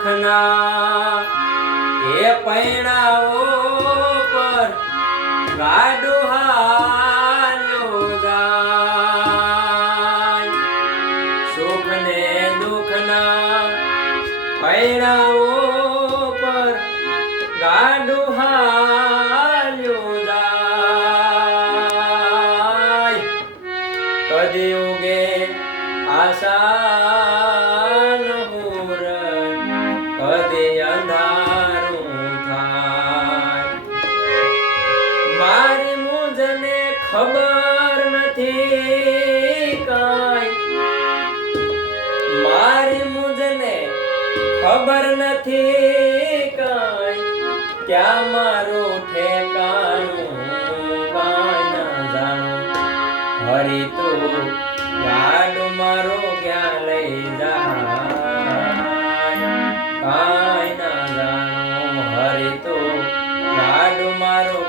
દુખના એ પૈણાઓ પર ગાડું હાલ્યો જાય સુખ ને દુખના પૈણાઓ પર ગાડું હાલ્યો જાય કદી ઉગે આશા કદી અંધારું થાય મારી મુજને ખબર નથી કાંઈ મારી મુજને ખબર નથી કાંઈ ક્યાં મારું ઠેકાણું કાંઈ ના જાણું હરી તું ગાડો મારો ક્યાં લઈ જાય કાંઈ ના જાણો હરી તો ગાડો મારો